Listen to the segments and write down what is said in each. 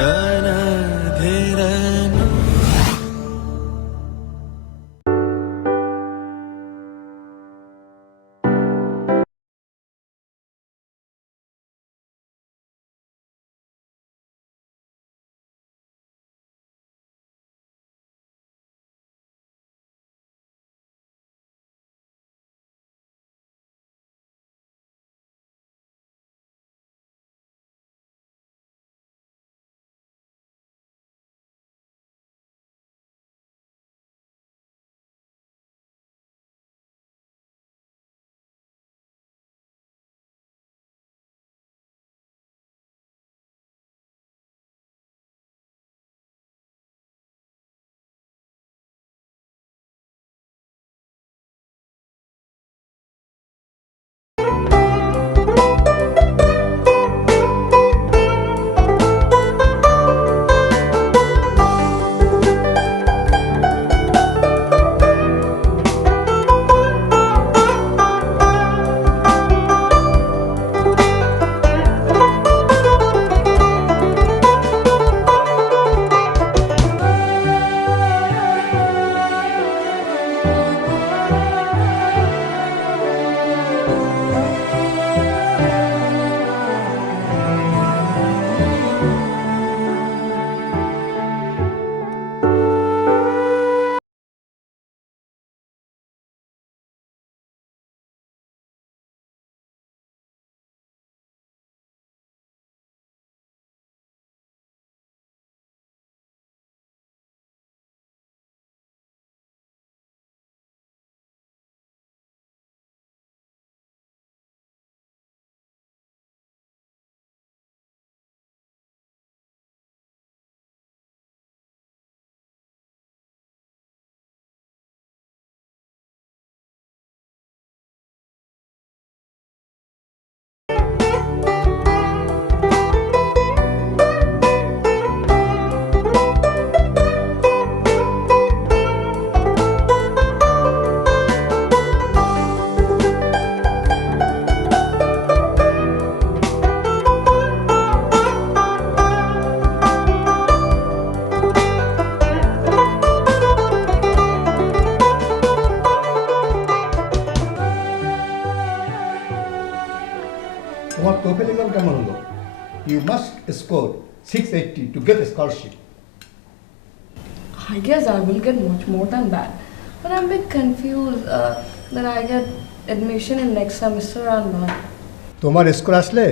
তারাধেরানো তোমার TOEFL exam কেমন হলো? You must score 680 to get scholarship. I guess I will get much more than that. But I'm a bit confused that I get admission in next semester or not. তোমার score আসলে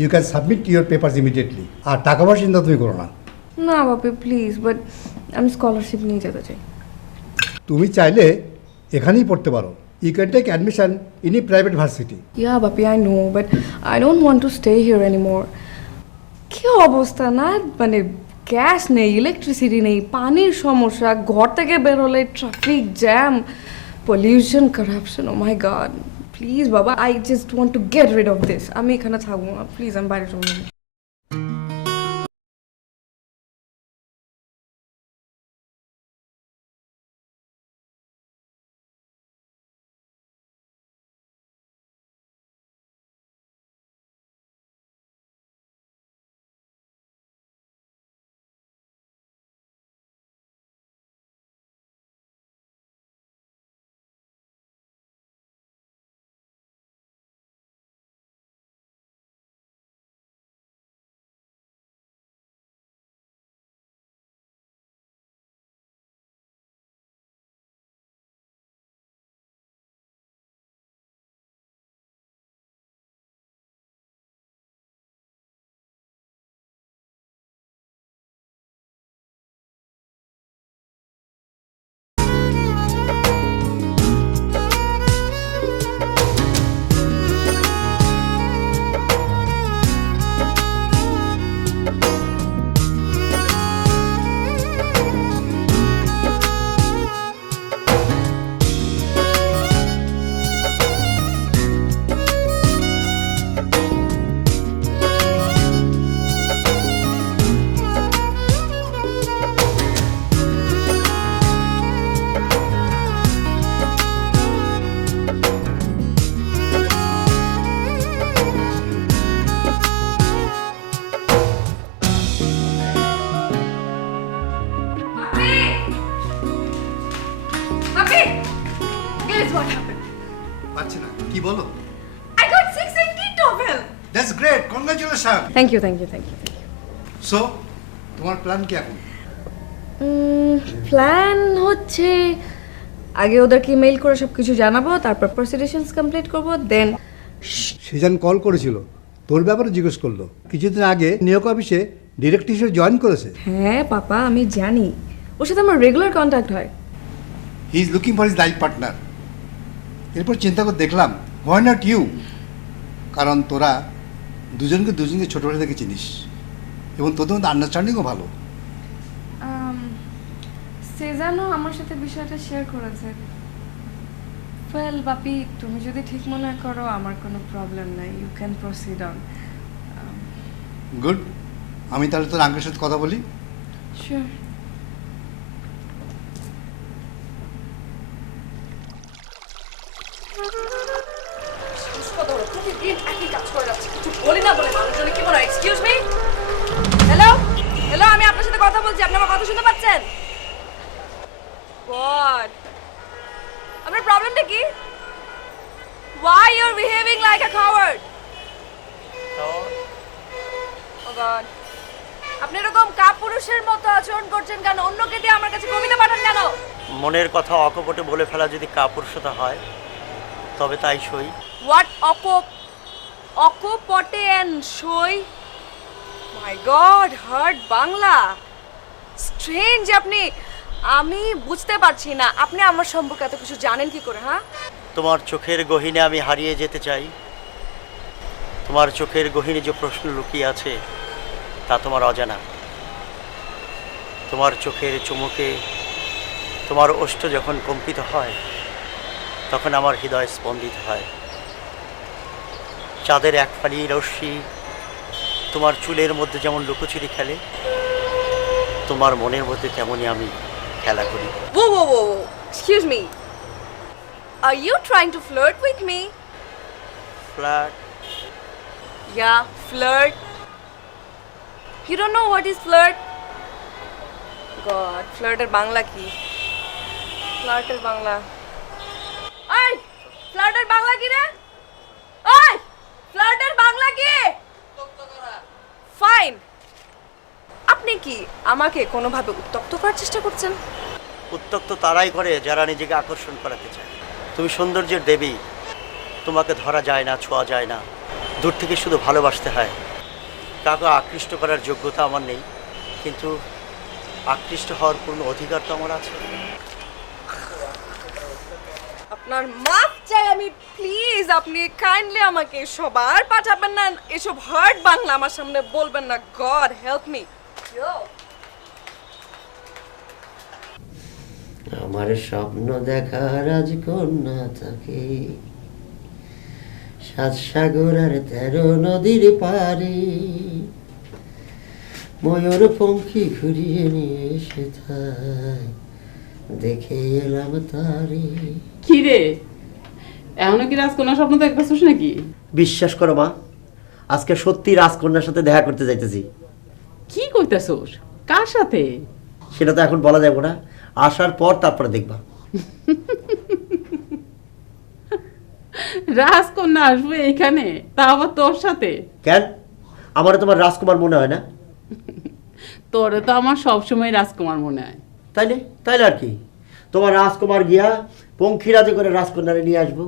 you can submit your papers immediately. আর টাকা পয়সা চিন্তা তুমি করো না। না বাপি প্লিজ, বাট আমি স্কলারশিপ নিয়ে যেতে চাই। তুমি চাইলে এখানেই পড়তে পারো। You can take admission in a private varsity. Yeah, বাপি I know, but I don't want to stay here anymore. কি অবস্থা না, মানে গ্যাস নেই, ইলেকট্রিসিটি নেই, পানির সমস্যা, ঘর থেকে বের হলে traffic jam, pollution, corruption, oh my god. Please বাবা, I just want to get rid of this. আমি এখানে থাকবো না, প্লিজ আমি বাইরে চলে that's great, congratulation. Thank you thank you thank you thank you. So তোমার প্ল্যান কি এখন? প্ল্যান হচ্ছে আগে ওদেরকে ইমেইল করে সব কিছু জানাবো, তারপর প্রসিডিউশনস কমপ্লিট করবো, দেন সেজান কল করেছিল, তোর ব্যাপারে জিজ্ঞেস করলো। কিছুদিন আগে নিয়োগ অফিসে ডিরেক্ট হিসেবে জয়েন করেছে। হ্যাঁ পাপা আমি জানি, ওর সাথে আমার রেগুলার কন্ট্যাক্ট হয়। He is looking for his life partner. এরপর চিন্তা করে দেখলাম, হোয়াই নট ইউ? কারণ তোরা দুজনকে ছোটোবেলা থেকে চিনিস এবং তোদের মধ্যে আন্ডারস্ট্যান্ডিংও ভালো। সেজানও আমার সাথে বিষয়টা শেয়ার করেছে। ওয়েল বাপি, তুমি যদি ঠিক মনে করো আমার কোনো প্রবলেম নাই, you can proceed on. Good, আমি তাহলে তোর আঙ্কেলের সাথে কথা বলি। শিওর। হ্যালো হ্যালো, আমি আপনার সাথে কথা বলছি, আপনি আমার কথা শুনতে পাচ্ছেন? গড, আপনার প্রবলেমটা কি? Why you're behaving like a coward? Oh God, আপনি এরকম কাপুরুষের মতো আচরণ করছেন কেন? অন্যকে দিয়ে আমার কাছে কবিতা পাঠান কেন? মনের কথা অকপটে বলে ফেলা যদি কাপুরুষতা হয় তবে তাই সই। What অকপটে and সই? My God, hard Bangla. Strange আপনি, আমি বুঝতে পারছি না আপনি আমার সম্পর্কে এত কিছু জানেন কি করে, হ্যাঁ? তোমার চোখের গহীনে আমি হারিয়ে যেতে চাই। তোমার চোখের গহীনে যে প্রশ্ন লুকিয়ে আছে তা তোমার অজানা। তোমার চোখের চুমুকে তোমার ওষ্ঠ যখন কম্পিত হয় তখন আমার হৃদয় স্পন্দিত হয়। চাঁদের এক ফালি রশ্মি তোমার চুলের মধ্যে যেমন লুকোচুরি খেলে, তোমার মনের মধ্যে তেমনই আমি খেলা করি। Whoa. Excuse me. Are you trying to flirt with me? Flat Yeah, flirt. You don't know what is flirt? God, flirt এর বাংলা কি? Flirt এর বাংলা। ওই, flirt এর বাংলা কি রে? ওই, flirt এর বাংলা কি? Fine. আপনি কি আমাকে কোনোভাবে উত্ত্যক্ত করার চেষ্টা করছেন? উত্ত্যক্ত তারাই করে যারা নিজেকে আকর্ষণ করাতে চায়। তুমি সৌন্দর্যের দেবী, তোমাকে ধরা যায় না, ছোঁয়া যায় না, দূর থেকে শুধু ভালোবাসতে হয়। কাউকে আকৃষ্ট করার যোগ্যতা আমার নেই, কিন্তু আকৃষ্ট হওয়ার পূর্ণ অধিকার তো আমার আছে। আপনার মাফ চাই আমি, প্লিজ আপনি কাইন্ডলি আমাকে সবার পাঠাবেন না, এসব হার্ড বাংলা আমার সামনে বলবেন না। God help me. আমার স্বপ্ন দেখা রাজকন্যা থাকে সাত সাগর আর 13 নদীর পারে, ময়ূর পঙ্খী ঘুরিয়ে নিয়ে এসে তাই দেখে এলাম তারে। কি রে, এখনো কি রাজকন্যার স্বপ্ন দেখতেছিস নাকি? বিশ্বাস করো মা, আজকে সত্যি রাজকন্যার সাথে দেখা করতে যাইতেছি। কি কইতাছোস? কার সাথে? সেটা তো এখন বলা যাবে না, আসার পর তারপরে দেখবা। রাজকন্যা আসবে এখানে, তা আবার তোর সাথে? কেন, আমার তোমার রাজকুমার মনে হয় না? তোরে তো আমার সবসময় রাজকুমার মনে হয়। তাইলে তাইলে আর কি, তোমার রাজকুমার গিয়া পঙ্খিরাজে করে রাজকন্যারে নিয়ে আসবো।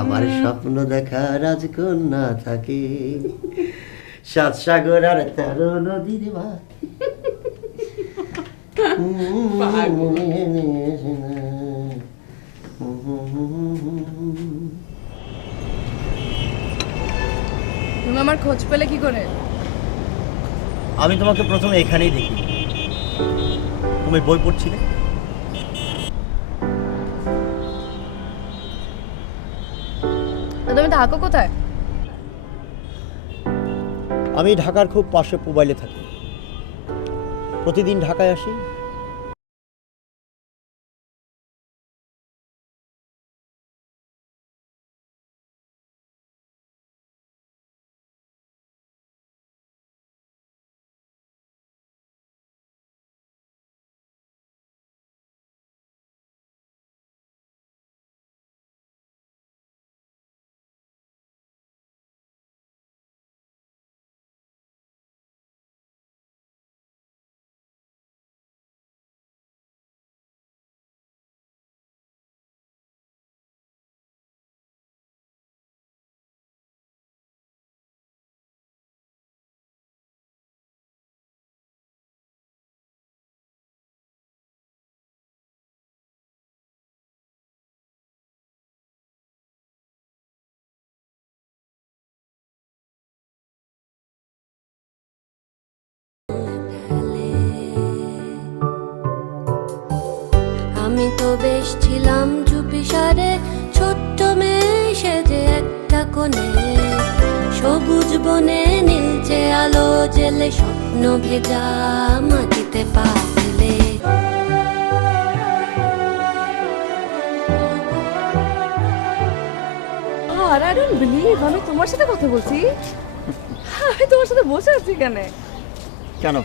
আমার স্বপ্ন দেখা রাজকন্যা থাকে সাত সাগর আর 13 নদীর পার। তুমি আমার খোঁজ পেলে কি করে? আমি তোমাকে প্রথমে এখানেই দেখি, তুমি বই পড়ছিলে। তুমি থাকো কোথায়? আমি ঢাকার খুব পাশে মোবাইলে থাকি, প্রতিদিন ঢাকায় আসি, আমি তো বেশ ছিলাম চুপিসারে ছোট্ট মেয়ে সেজে একটা কোণে, সবুজ বনে নীলচে আলো জেলে স্বপ্ন ভেজা মাটিতে পা ফেলে। আর আই ডোন্ট বিলিভ আমি তোমার সাথে কথা বলছি। আমি তোমার সাথে বসে আছি এখানে। কেন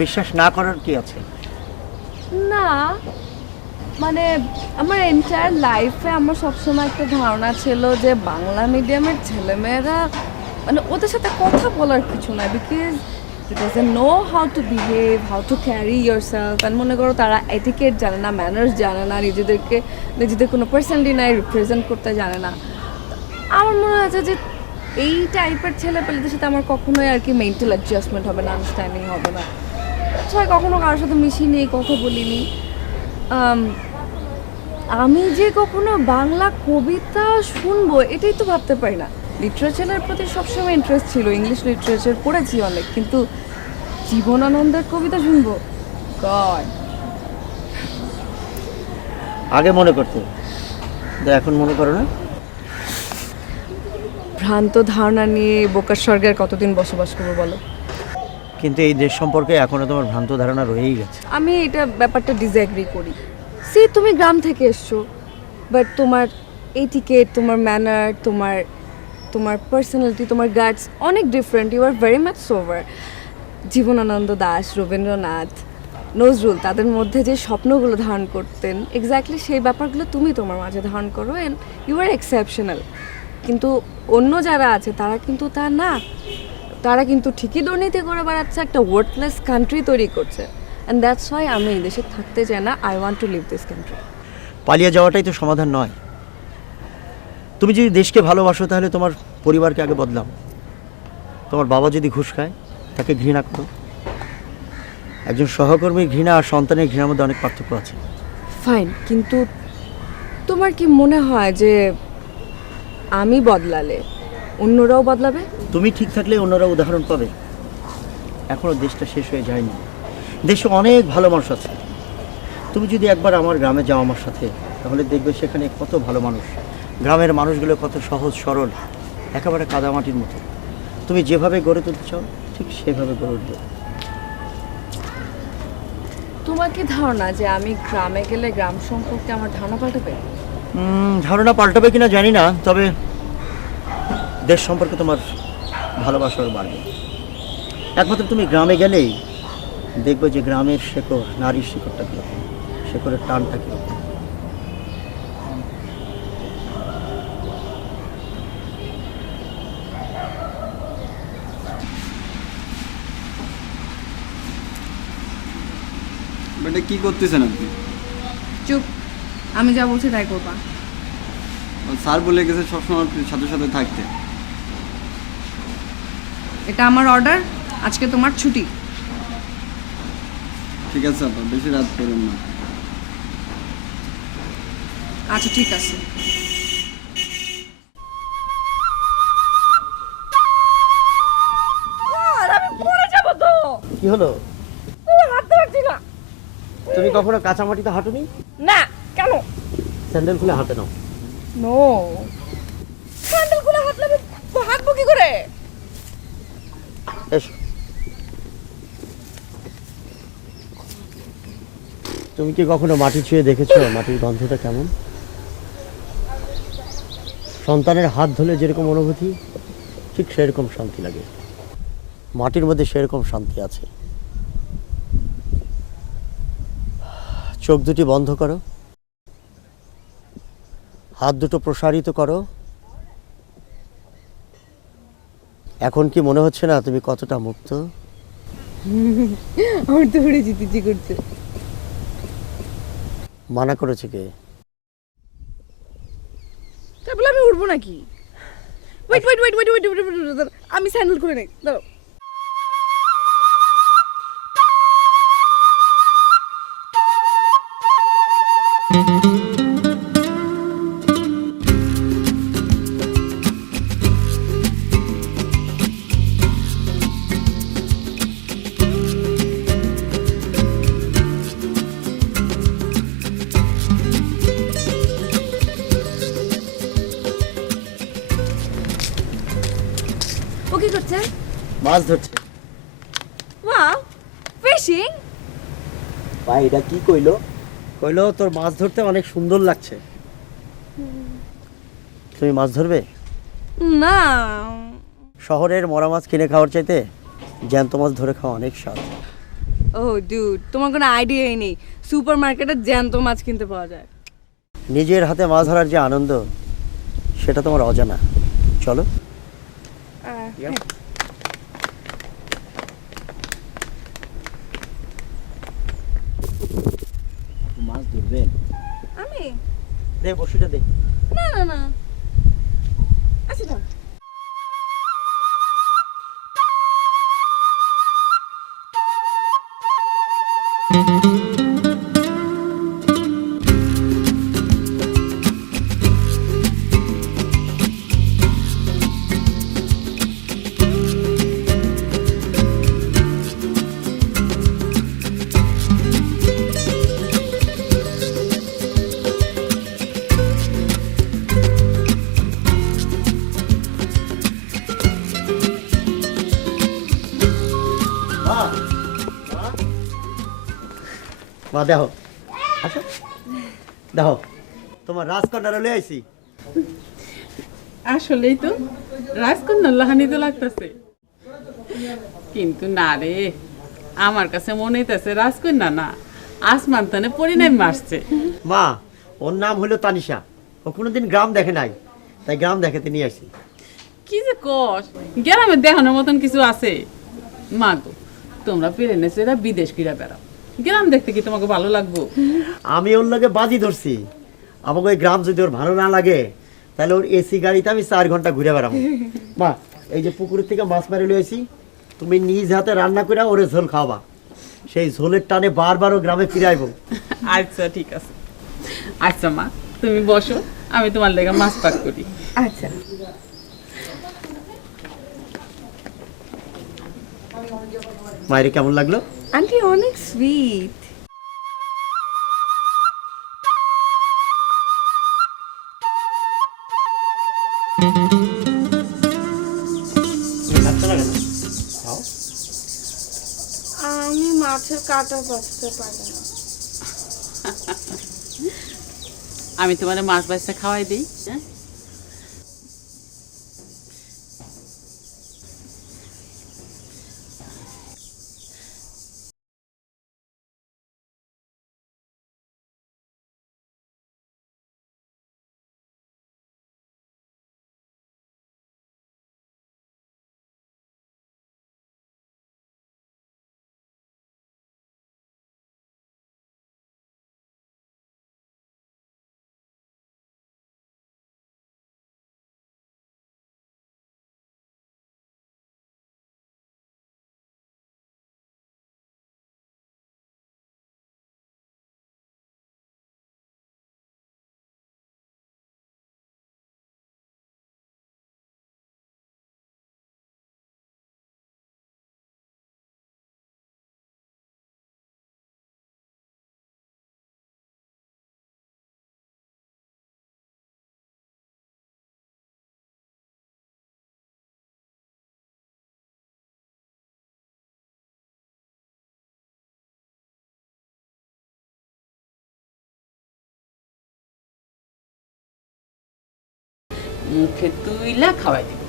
বিশ্বাস না করার কি আছে? না মানে আমার এন্টায়ার লাইফে আমার সবসময় একটা ধারণা ছিল যে বাংলা মিডিয়ামের ছেলেমেয়েরা মানে ওদের সাথে কথা বলার কিছু না, because it doesn't know how to behave, how to carry yourself. And মনে করো তারা এটিকেট জানে না, ম্যানার্স জানে না, নিজেদের কোনো পার্সোনালিটি নাই রিপ্রেজেন্ট করতে জানে না। আমার মনে হয়েছে যে এই টাইপের ছেলেপেলেদের সাথে আমার কখনোই আর কি মেন্টাল অ্যাডজাস্টমেন্ট হবে না, আন্ডারস্ট্যান্ডিং হবে না। ছয় কখনো কারোর সাথে মিশিনি, কথা বলিনি। আমি যে কখনো বাংলা কবিতা শুনবো এটাই তো ভাবতে পারি না। লিটারেচারের প্রতি সবসময় ইন্টারেস্ট ছিল, ইংলিশ লিটারেচার পড়েছি অনেক, কিন্তু জীবনানন্দের কবিতা শুনবো গড। আগে মনে করতে, এখন মনে করো না? ভ্রান্ত ধারণা নিয়ে বোকার স্বর্গের কতদিন বসবাস করবো বলো? কিন্তু এই দেশ সম্পর্কে এখনো তোমার ভ্রান্ত ধারণা রয়েই গেছে। আমি এটা ব্যাপারটা ডিসএগ্রি করি। তুমি গ্রাম থেকে এসছো, বাট তোমার এটিকেট, তোমার ম্যানার, তোমার পার্সোনালিটি, তোমার গার্ডস অনেক different. You are very much sober. Jibanananda Das, Rabindranath, Nazrul তাদের মধ্যে যে স্বপ্নগুলো ধারণ করতেন এক্স্যাক্টলি সেই ব্যাপারগুলো তুমি তোমার মাঝে ধারণ করো, অ্যান্ড ইউ আর এক্সেপশনাল। কিন্তু অন্য যারা আছে তারা কিন্তু তা না। তারা কিন্তু ঠিকই দুর্নীতি করে বেড়াচ্ছে, একটা ওয়ার্থলেস কান্ট্রি তৈরি করছে। অ্যান্ড দ্যাটস ওয়াই আমি এই দেশে থাকতে চাই না। I want to leave this country. পালিয়ে যাওয়াটাই তো সমাধান নয়। তুমি যদি দেশকে ভালোবাসো তাহলে তোমার পরিবারকে আগে বদলাও। তোমার বাবা যদি ঘুষ খায় তাকে ঘৃণা করো। একজন সহকর্মীর ঘৃণা আর সন্তানের ঘৃণার মধ্যে অনেক পার্থক্য আছে। ফাইন, কিন্তু তোমার কি মনে হয় যে আমি বদলালে অন্যরাও বদলাবে? তুমি ঠিক থাকলে অন্যরা উদাহরণ পাবে। এখনও দেশটা শেষ হয়ে যায়নি, দেশে অনেক ভালো মানুষ আছে। তুমি যদি একবার আমার গ্রামে যাও আমার সাথে, তাহলে দেখবে সেখানে কত ভালো মানুষ। গ্রামের মানুষগুলো কত সহজ সরল, একেবারে কাদামাটির মতো। তুমি যেভাবে গড়ে তুলতে চাও ঠিক সেভাবে গড়ে উঠবে। তোমার কি ধারণা যে আমি গ্রামে গেলে গ্রাম সম্পর্কে আমার ধারণা পাল্টাবে? ধারণা পাল্টাবে কিনা জানি না, তবে দেশ সম্পর্কে তোমার ভালোবাসার বাড়বে। একমাত্র তুমি গ্রামে গেলেই দেখবে যে গ্রামের শেকড়, নারীর শেকড়টা কীরকম, শেকড়ের টানটা কীরকম। এটা কি করতেছেন আপনি? চুপ, আমি যা বলছি তাই করবা। স্যার বলে গেছে সবসময় সাথে সাথে থাকতে। এটা আমার অর্ডার, আজকে তোমার ছুটি। ঠিক আছে আপা, বেশি রাত করেন না। আচ্ছা ঠিক আছে। আমি পড়ে যাব তো। কি হলো? হাঁটতে পারছি না। তুমি কখনো কাঁচা মাটিতে হাঁটোনি? না, কেন? স্যান্ডেল খুলে হাঁটে নাও। নো, স্যান্ডেল খুলে হাঁটলে আমি হাঁটবো কি করে? এসো। তুমি কি কখনো মাটি ছুঁয়ে দেখেছো মাটির গন্ধটা কেমন? সন্তানের হাত ধুলে যেরকম অনুভূতি, ঠিক সেরকম শান্তি লাগে। মাটির মধ্যে সেরকম শান্তি আছে। চোখ দুটি বন্ধ করো, হাত দুটো প্রসারিত করো। এখন কি মনে হচ্ছে না তুমি কতটা মুক্ত? আমার তো উড়ে যেতে ইচ্ছে করছে। মানা করেছে কে? তাই বলে আমি উঠবো নাকি? Wait wait wait wait wait, আমি স্যান্ডেল খুলে নেই, দাঁড়াও। ও কি করছে? মাছ ধরছে। Wow, fishing. ভাই এটা কি কইলো? কইলো তোর মাছ ধরতে অনেক সুন্দর লাগছে। তুমি মাছ ধরবে? না, শহরের মরা মাছ কিনে খাওয়ার চাইতে জ্যান্ত মাছ ধরে খাওয়া অনেক স্বাদ। ও ডুড, তোমার কোনো আইডিয়াই নেই সুপার মার্কেটে জ্যান্ত মাছ কিনতে পাওয়া যায়। নিজের হাতে মাছ ধরার যে আনন্দ সেটা তোমার অজানা। চলো। মাছ ধরবেন? আমি দে বসিটা দে। না না না, আচ্ছা যাও। মা দেখো, আসো দেখো তোমার রাজকন্যার লয়ে আইছি। আসলেই তো রাজকন্যার লাহানি তো লাগতেছে, কিন্তু না রে, আমার কাছে মনে হইতেছে রাজকন্যা না, আসমান তানে পরিণাম মারছে। মা ওর নাম হলো তানিশা, ও কোনোদিন গ্রাম দেখে নাই, তাই গ্রাম দেখাতে নিয়ে আসি। কি যে কস, গ্রামে দেখানোর মতন কিছু আছে? মা গো, তোমরা পেরেনে সেরা বিদেশ কিরা বেড়াও, গ্রাম দেখতে কি তোমাকে ভালো লাগবো? আমি ওর লগে বাজি ধরছি, আমাকে ওই গ্রাম যদি ওর ভালো না লাগে তাহলে ওর এসি গাড়িতে আমি 4 ঘন্টা ঘুরে বেড়াবো। মা এই যে পুকুরের থেকে মাছ মারি লইছি, তুমি নিজ হাতে রান্না করে ওরে ঝোল খাওয়াবা, সেই ঝোলের টানে বারবার ও গ্রামে ফিরে আইব। আচ্ছা ঠিক আছে। আচ্ছা মা তুমি বসো, আমি তোমার লেগে মাছ পাক করি। আচ্ছা। মায়ের কেমন লাগলো? আন্টি অনেক সুইট। আমি মাছের কাঁটা বাছতে পারি না। আমি তোমার মাছ বাচ্চা খাওয়াই দিই। হ্যাঁ মুখে তুইলা খাওয়াই দিই।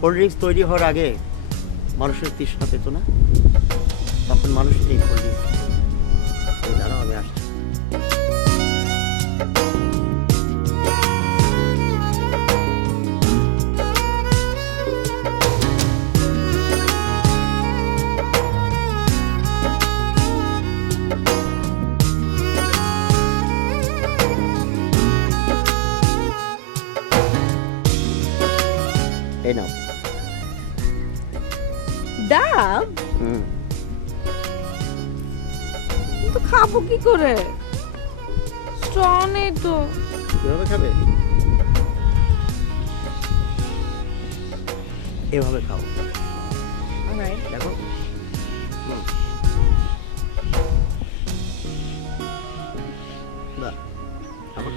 কোল্ড ড্রিঙ্কস তৈরি হওয়ার আগে মানুষের তৃষ্ণা পেত না, তখন মানুষ এই কোল্ড ড্রিঙ্কস। দাঁড়াও আমি আসছি। ডাব তো খাবো কি করে? স্ট্রং নেই তো। কিভাবে খাবে? এভাবে খাও, Alright. দেখো। বাহ, আবার।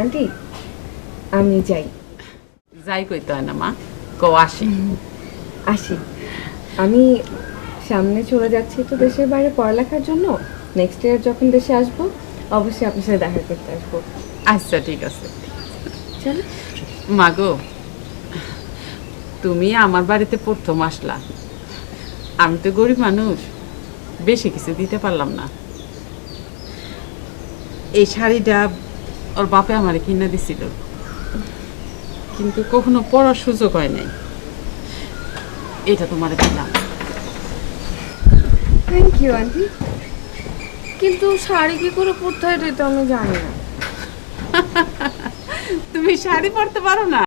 আন্টি আমি যাই। যাই কইতে হয় না মা, কও আসি। আসি। আমি সামনে চলে যাচ্ছি তো দেশের বাইরে পড়ালেখার জন্য। নেক্সট ইয়ার যখন দেশে আসবো অবশ্যই আপনার সাথে দেখা করতে আসবো। আচ্ছা ঠিক আছে। চলো। মাগো, তুমি আমার বাড়িতে প্রথম আসলা, আমি তো গরিব মানুষ, বেশি কিছু দিতে পারলাম না। এই শাড়িটা ওর বাপে আমার কিনে দিছিল, কিন্তু কখনো পরার সুযোগ হয় নাই। এটা তোমার দিলাম। থ্যাংক ইউ আন্টি, কিন্তু শাড়ি কি করে পরতে হয় এটা তো আমি জানি না। তুমি শাড়ি পরতে পারো না?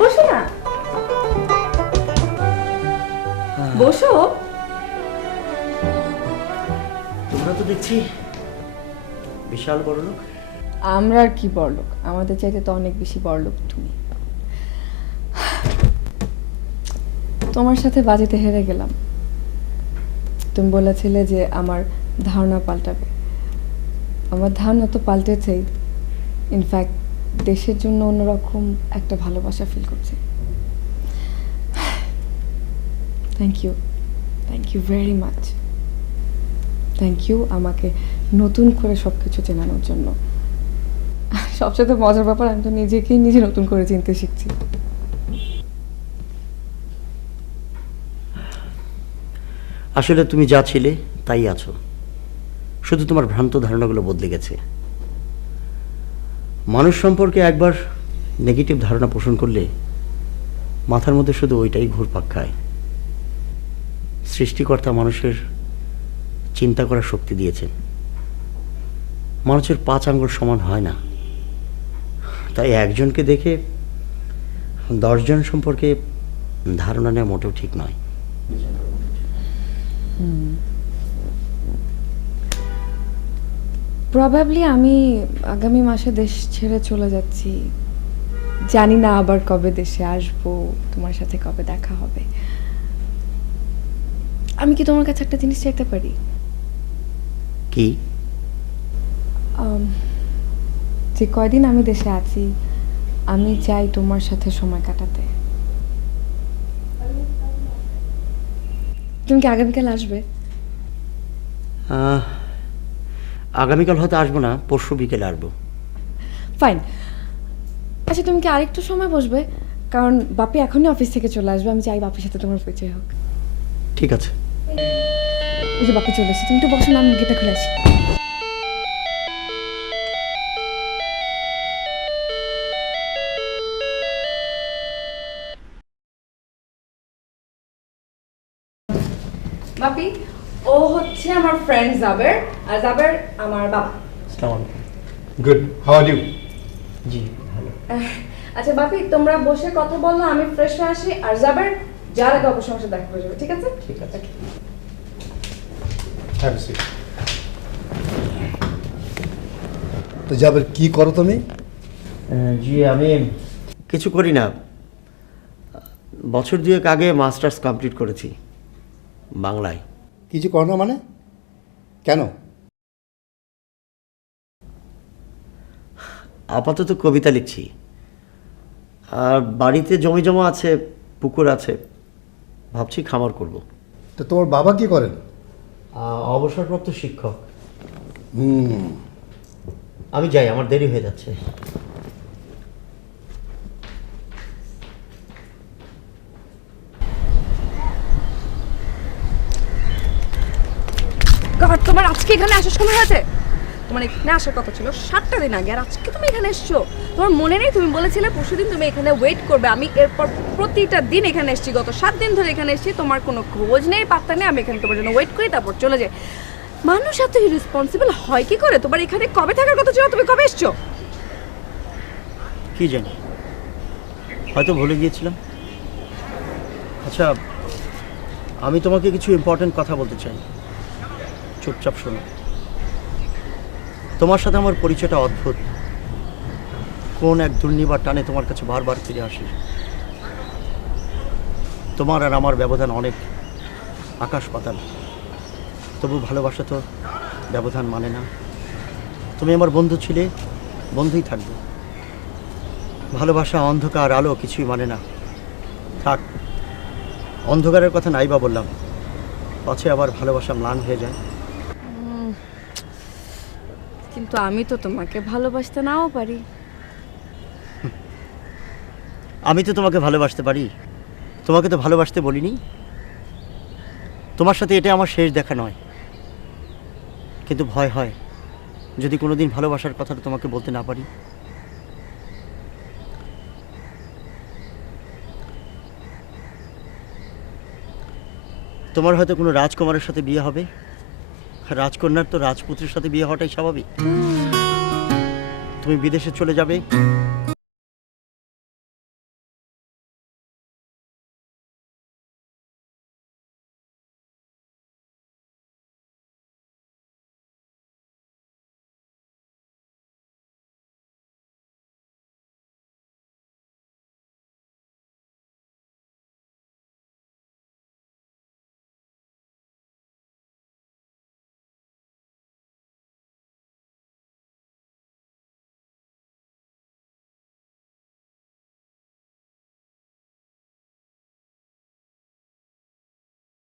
বসো না, বসো। তোমরা তো দেখছি বিশাল বড় লোক। আমরা আর কি বড়লোক, আমাদের চাইতে তো অনেক বেশি বড়লোক তুমি। তোমার সাথে বাজিতে হেরে গেলাম। তুমি বলেছিলে যে আমার ধারণা পাল্টাবে, আমার ধারণা তো পাল্টেছেই। ইনফ্যাক্ট দেশের জন্য অন্যরকম একটা ভালোবাসা ফিল করছি। Thank you very much. Thank you আমাকে নতুন করে সব কিছু চেনানোর জন্য। সবচেয়ে মজার ব্যাপার, আমি তো নিজেকেই নিজে নতুন করে চিনতে শিখছি। আসলে তুমি যা ছিলে তাই আছো, শুধু তোমার ভ্রান্ত ধারণাগুলো বদলে গেছে। মানুষ সম্পর্কে একবার নেগেটিভ ধারণা পোষণ করলে মাথার মধ্যে শুধু ওইটাই ঘুরপাক খায়। সৃষ্টিকর্তা মানুষের চিন্তা করার শক্তি দিয়েছেন, মানুষের 5 আঙ্গুল সমান হয় না। তাই একজনকে দেখে 10 জন সম্পর্কে ধারণা নেওয়া মোটেও ঠিক নয়। প্রবাবলি আমি আগামী মাসে দেশ ছেড়ে চলে যাচ্ছি। জানি না আবার কবে দেশে আসবো, তোমার সাথে কবে দেখা হবে। আমি কি তোমার কাছে একটা জিনিস চাইতে পারি? কি? যে কয়দিন আমি দেশে আছি আমি চাই তোমার সাথে সময় কাটাতে। তুমি কি আগামীকাল আসবে? আগামীকাল হয়তো আসবো না, পরশু বিকেলে আসবো। ফাইন। আচ্ছা তুমি কি আরেকটু সময় বসবে? কারণ বাপি এখনই অফিস থেকে চলে আসবে, আমি চাই বাপির সাথে তোমার পরিচয় হোক। ঠিক আছে। ওই যে বাপি চলে এসেছে, তুমি একটু বসো না, আমি গেটটা খুলে আসি। বাপি ও হচ্ছে আমার ফ্রেন্ড জাবের, আর জাবের আমার বাবা। আসসালামু আলাইকুম। Good, how are you? জি ভালো। আচ্ছা বাপি, তোমরা বসে কথা বললো, আমি ফ্রেশ হয়ে আসি, আর জাবের যার আগে অবশ্যই আমার সাথে দেখা করে যাবে, ঠিক আছে? ঠিক আছে। Have a seat. তো যাবে কি করো তুমি? জি আমি কিছু করি না, বছর দুয়েক আগে মাস্টার্স কমপ্লিট করেছি বাংলায়। কিছু করো না মানে? কেন? আপাতত কবিতা লিখছি, আর বাড়িতে জমি জমা আছে, পুকুর আছে, ভাবছি খামার করব। তো তোমার বাবা কি করেন? অবসরপ্রাপ্ত শিক্ষক। হুম, আমি যাই, আমার দেরি হয়ে যাচ্ছে। গড, তোমার আজকে এখানে আসার সময় হয়েছে? তোমার এখানে আসার কথা ছিল 7টা দিন আগে, আর আজকে তুমি এখানে এসছো। তোমার মনে নেই তুমি বলেছিলে পরশুদিন তুমি এখানে ওয়েট করবে? আমি এরপর প্রতিটা দিন এখানে এসেছি, গত 7 দিন ধরে এখানে এসেছি, তোমার কোনো খোঁজ নেই, পাত্তা নেই। আমি এখানে তোমার জন্য ওয়েট করি, তারপর চলে যাই। মানুষ এত ইরেসপন্সিবল হয় কি করে? তোমার এখানে কবে থাকার কথা ছিল, তুমি কবে এসছো? কি জানি, হয়তো ভুলে গিয়েছিলাম। আচ্ছা, আমি তোমাকে কিছু ইম্পর্টেন্ট কথা বলতে চাই, চুপচাপ শোনো। তোমার সাথে আমার পরিচয়টা অদ্ভুত। কোন এক দুর্নিবার টানে তোমার কাছে বারবার ফিরে আসি। তোমার আর আমার ব্যবধান অনেক, আকাশ পাতাল। তবু ভালোবাসা তো ব্যবধান মানে না। তুমি আমার বন্ধু ছিলে, বন্ধুই থাকবে। ভালোবাসা অন্ধকার আলো কিছুই মানে না। থাক, অন্ধকারের কথা নাই বা বললাম, পাছে আবার ভালোবাসা ম্লান হয়ে যায়। কিন্তু আমি তো তোমাকে ভালোবাসতে নাও পারি। আমি তো তোমাকে ভালোবাসতে পারি, তোমাকে তো ভালোবাসতে বলিনি। তোমার সাথে এটা আমার শেষ দেখা নয়, কিন্তু ভয় হয় যদি কোনোদিন ভালোবাসার কথাটা তোমাকে বলতে না পারি। তোমার হয়তো কোনো রাজকুমারের সাথে বিয়ে হবে, রাজকন্যার তো রাজপুত্রের সাথে বিয়ে হওয়াটাই স্বাভাবিক। তুমি বিদেশে চলে যাবে,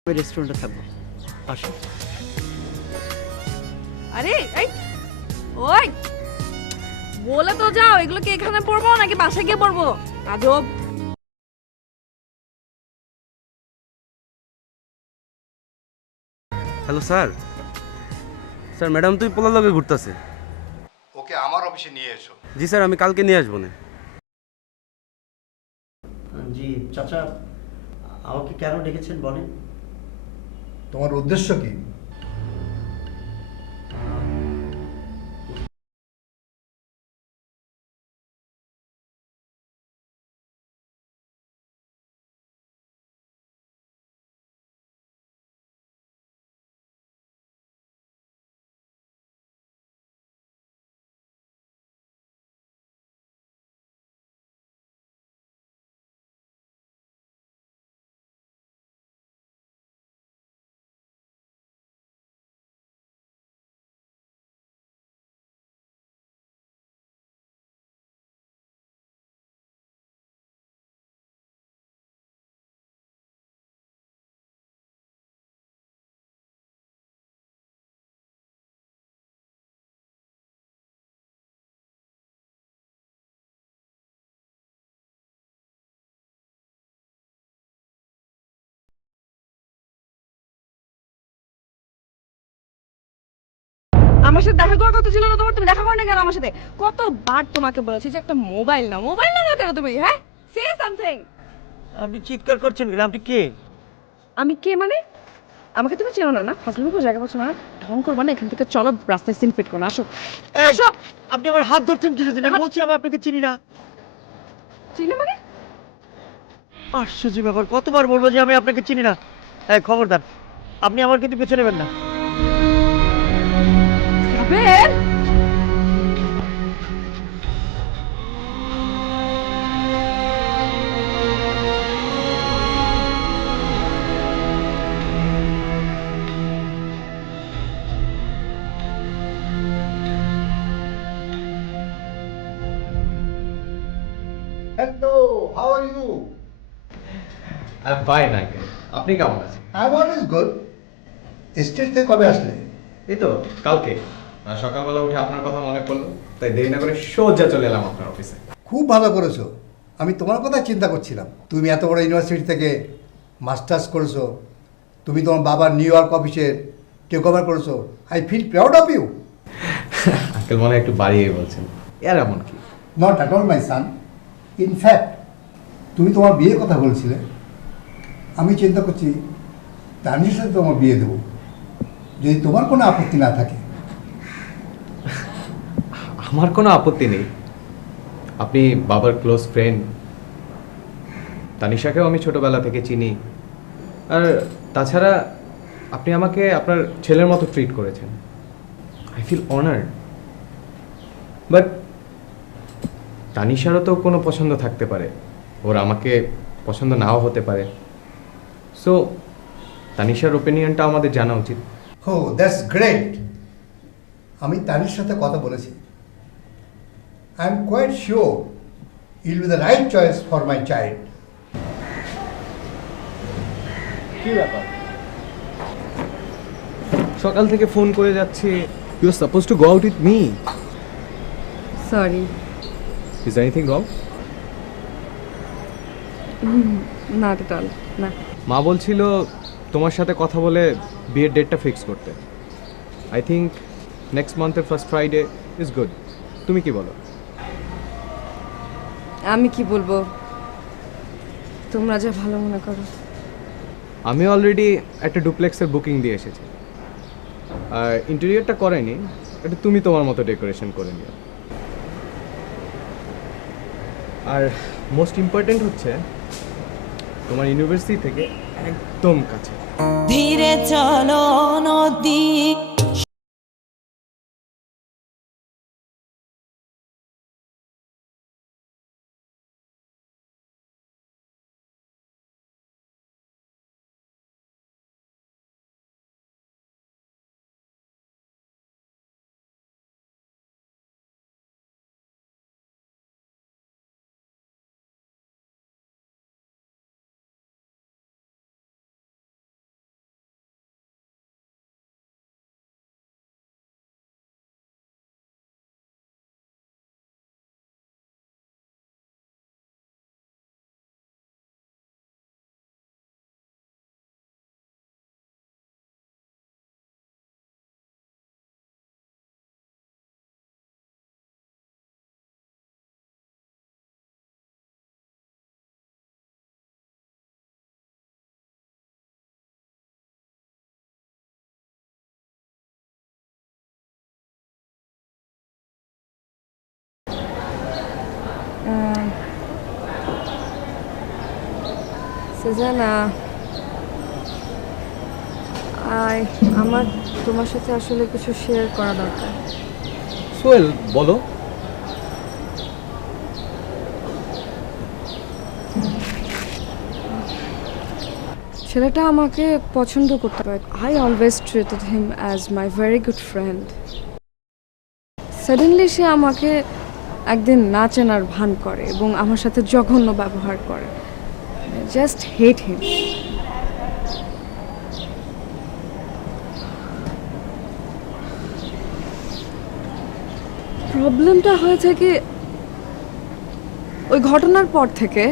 আমি রেস্টুরেন্টে থাকবো, আসি। আরে এই, ওই বলে তো যাও, এগুলো কি এখানে পড়বো নাকি বাসায় গিয়ে পড়বো? আজব। Hello sir. স্যার ম্যাডাম তুই পোলার লগে ঘুরতেছে। ওকে আমার অফিসে নিয়ে এসো। জি স্যার, আমি কালকে নিয়ে আসবো না। জি চাচা, আমাকে কেন ডেকেছেন বলেন? তোমার উদ্দেশ্য কি? আমার সাথে দেখা করার কথা ছিল না তোমার? তুমি দেখা করো না কেন আমার সাথে? কতবার তোমাকে বলেছি যে একটা মোবাইল না, মোবাইল না কেন তুমি? হ্যাঁ, সে সামথিং। আপনি চিৎকার করছেন কেন? আপনি কে? আমি কে মানে? আমাকে তুমি চেনো না, না ফাজলামি করে জায়গা পাচ্ছ না, ঢং করবা না, এখান থেকে চলো, রাস্তায় সিন ফিট করো, আসো। আসো। আপনি আমার হাত ধরছেন কিছুদিন, আমি বলছি আমি আপনাকে চিনি না। চিনি মানে? আশ্চর্য ব্যাপার, কতবার বলবো যে আমি আপনাকে চিনি না। হ্যাঁ, খবরদার, আপনি আমার কিন্তু পেছনে নেবেন না। Saber! Hello, how are you? I am fine uncle, আপনি কেমন আছেন? I am always good. State থেকে কবে আসলে? এই তো কালকে সকালবেলা উঠে আপনার কথা মনে পড়লো, তাই দেরি না করে সোজা চলে এলাম আপনার অফিসে। খুব ভালো করেছো। আমি তোমার কথা চিন্তা করছিলাম। তুমি এত বড় ইউনিভার্সিটি থেকে মাস্টার্স করেছো, তুমি তোমার বাবার নিউ ইয়র্ক অফিসের টেক ওভার করেছো। I feel proud of you. Uncle মনে হয় একটু বাড়িয়ে বলছেন, এর এমন কি? Not at all my son. In fact তুমি তোমার বিয়ের কথা বলছিলে, আমি চিন্তা করছি তানির সাথে তোমার বিয়ে দেবো, যদি তোমার কোনো আপত্তি না থাকে। আমার কোনো আপত্তি নেই, আপনি বাবার ক্লোজ ফ্রেন্ড, তানিশাকেও আমি ছোটবেলা থেকে চিনি, আর তাছাড়া আপনি আমাকে আপনার ছেলের মতো ট্রিট করেছেন। I feel honoured. বাট তানিশারও তো কোনো পছন্দ থাকতে পারে, ওর আমাকে পছন্দ নাও হতে পারে। সো তানিশার ওপিনিয়নটা আমাদের জানা উচিত। হো, দ্যাটস গ্রেট। আমি তানির সাথে কথা বলেছি। I am quite sure I'll be the right choice for my child. কি ব্যাপার? সকাল থেকে ফোন করে যাচ্ছি, you are suppose to go out with me. Sorry. Is anything wrong? Not at all, না। মা বলছিল তোমার সাথে কথা বলে বিয়ের ডেটটা ফিক্স করতে। আই থিঙ্ক নেক্সট মান্থের ফার্স্ট ফ্রাইডে ইজ গুড। তুমি কি বলো? আমি কি বলবো, তোমরা যা ভালো মনে করো। আমি অলরেডি একটা ডুপ্লেক্সের বুকিং দিয়ে এসেছি, আর ইন্টেরিয়রটা করাইনি, এটা তুমি তোমার মতো ডেকোরেশন করে নিও। আর মোস্ট ইম্পর্টেন্ট হচ্ছে তোমার ইউনিভার্সিটি থেকে একদম কাছে। ধীরে চলো নদী। সুজানা, আমার তোমার সাথে আসলে কিছু শেয়ার করা দরকার। সোহেল, বলো। ছেলেটা আমাকে পছন্দ করতে পারে। I always treated him as my very good friend. Suddenly সে আমাকে একদিন না চেনার ভান করে এবং আমার সাথে জঘন্য ব্যবহার করে। জাস্ট হেট হিম। প্রবলেমটা হয়েছে কি, ওই ঘটনার পর থেকে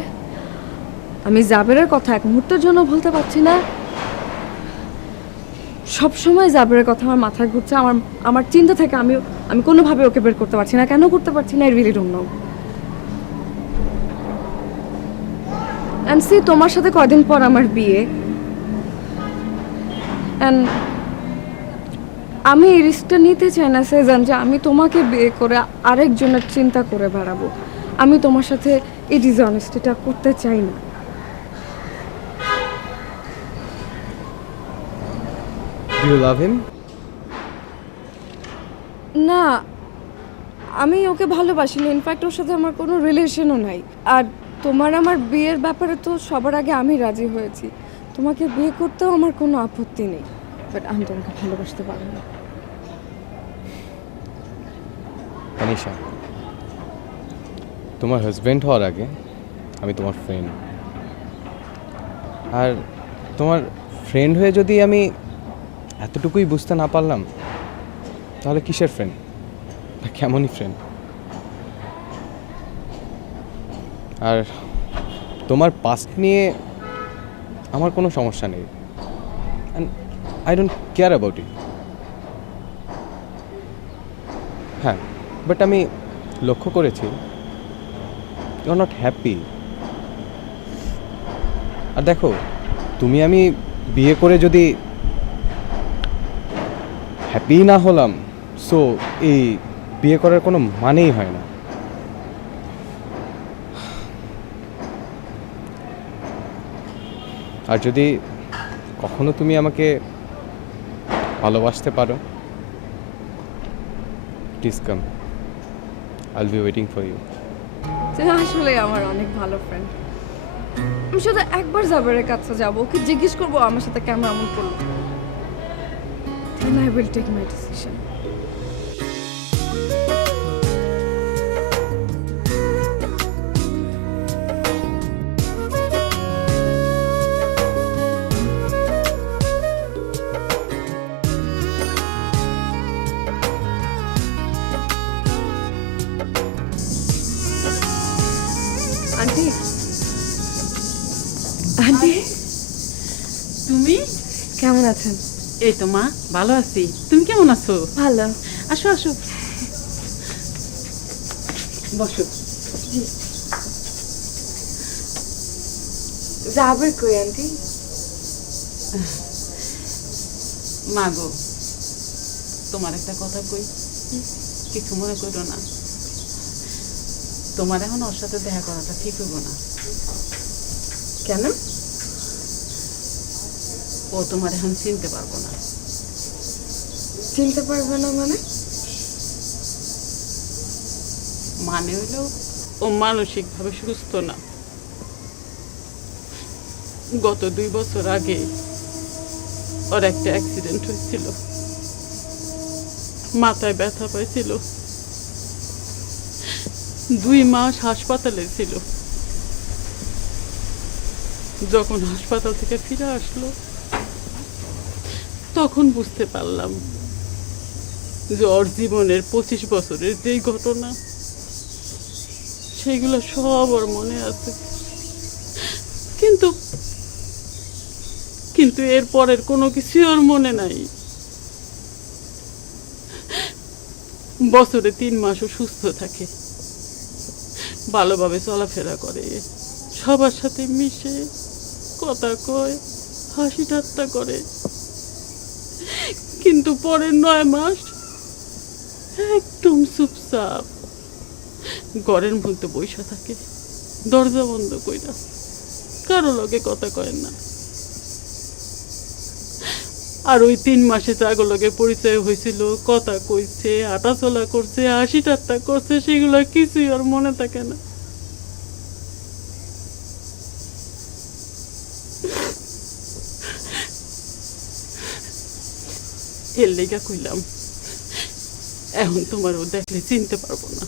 আমি জাবেরের কথা এক মুহূর্তের জন্য ভুলতে পারছি না। সবসময় জাবেরের কথা আমার মাথায় ঘুরছে। আমার চিন্তা থেকে আমি কোনোভাবে ওকে বের করতে পারছি না। কেন করতে পারছি না, I really don't know. And see, তোমার সাথে কয়দিন পর আমার বিয়ে। অ্যান্ড আমি এই রিস্কটা নিতে চাই না সেজান যে আমি তোমাকে বিয়ে করে আরেকজনের চিন্তা করে বেড়াবো। আমি তোমার সাথে এই ডিসঅনেস্টিটা করতে চাই না। ডু ইউ লাভ হিম? না, আমি ওকে ভালোবাসি না। ইনফ্যাক্ট ওর সাথে আমার কোনো রিলেশনও নাই। আর তোমার আমার বিয়ের ব্যাপারে তো সবার আগে আমি রাজি হয়েছি। তোমাকে বিয়ে করতেও আমার কোনো আপত্তি নেই, বাট আমি তোমাকে ভালোবাসতে পারবো না। তানিশা, তোমার হাজব্যান্ড হওয়ার আগে আমি তোমার ফ্রেন্ড, আর তোমার ফ্রেন্ড হয়ে যদি আমি এতটুকুই বুঝতে না পারলাম, তাহলে কিসের ফ্রেন্ড বা কেমনই ফ্রেন্ড? আর তোমার পাস্ট নিয়ে আমার কোনো সমস্যা নেই, and I don't care about it. হ্যাঁ, বাট আমি লক্ষ্য করেছি ইউ আর নট হ্যাপি। আর দেখো, তুমি আমি বিয়ে করে যদি হ্যাপি না হলাম, সো এই বিয়ে করার কোনো মানেই হয় না। আর যদি কখনো তুমি আমাকে ভালোবাসতে পারো, please come, I will be waiting for you. আসলে আমার অনেক ভালো ফ্রেন্ড। আমি শুধু একবার জাবেরের কাছে যাবো, ওকে জিজ্ঞেস করবো আমার সাথে কেন এমন করলো, then I will take my decision. Aunty, aunty তুমি কেমন আছেন? এই তো মা, ভালো আছি। তুমি কেমন আছো? ভালো। আসো আসো, বসো। জাবের কই আন্টি? মা গো, তোমার একটা কথা কই, কিছু মনে করো না। তোমার এখন ওর সাথে দেখা করাটা ঠিক হইব না। কেন? ও তোমার এখন চিনতে পারবো না। চিনতে পারবে না মানে? মানে হইলেও ও মানসিকভাবে সুস্থ না। গত 2 বছর আগে ওর একটা অ্যাক্সিডেন্ট হয়েছিল, মাথায় ব্যথা পাইছিল, 2 মাস হাসপাতালে ছিল। যখন হাসপাতাল থেকে ফিরে আসলো, তখন বুঝতে পারলাম যে ওর জীবনের 25 বছরের যেই ঘটনা, সেগুলো সব ওর মনে আছে। কিন্তু কিন্তু এর পরের কোনো কিছুই ওর মনে নাই। বছরে 3 মাসও সুস্থ থাকে, ভালোভাবে চলাফেরা করে, সবার সাথে মিশে, কথা কয়, হাসি ঠাট্টা করে। কিন্তু পরের 9 মাস একদম চুপচাপ ঘরের মধ্যে বসে থাকে, দরজা বন্ধ কইরা, কারো লগে কথা কয় না। আর ওই 3 মাসে যাগো লগে পরিচয় হয়েছিল, কথা কইছে, হাঁটাচলা করছে, হাসি ঠাট্টা করছে, সেগুলো কিছুই আর মনে থাকে না। এর লেগা কইলাম, এখন তোমারও দেখলে চিনতে পারবো না।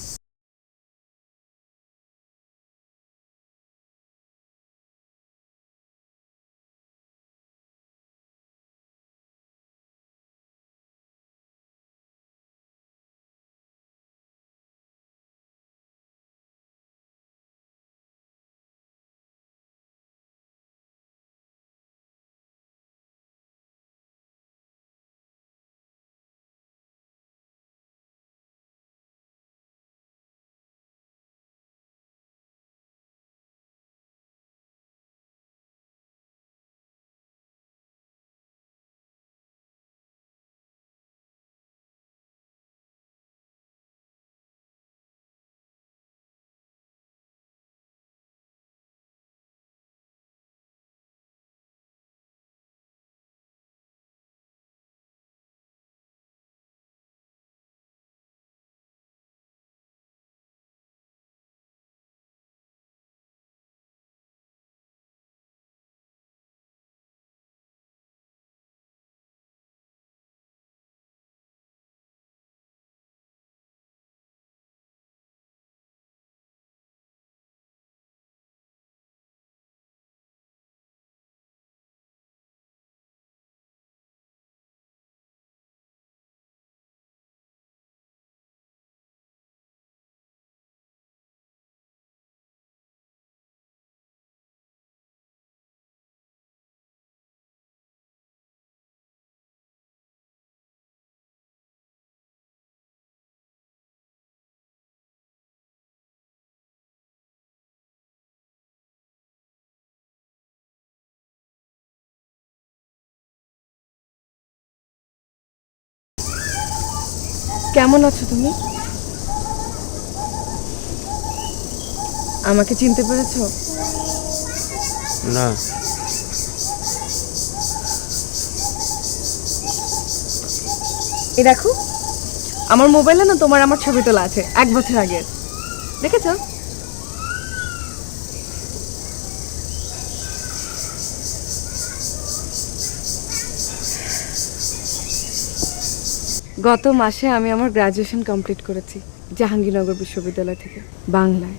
কেমন আছো তুমি? আমাকে চিনতে পেরেছো? না। এই দেখো, আমার মোবাইলে না তোমার আমার ছবি তোলা আছে 1 বছর আগের। দেখেছো? গত মাসে আমি আমার গ্রাজুয়েশন কমপ্লিট করেছি জাহাঙ্গীরনগর বিশ্ববিদ্যালয় থেকে, বাংলায়।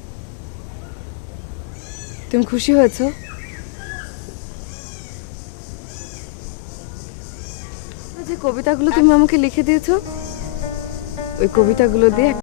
তুমি খুশি হয়েছো? যে কবিতাগুলো তুমি আমাকে লিখে দিয়েছো, ওই কবিতাগুলো দিয়ে একটা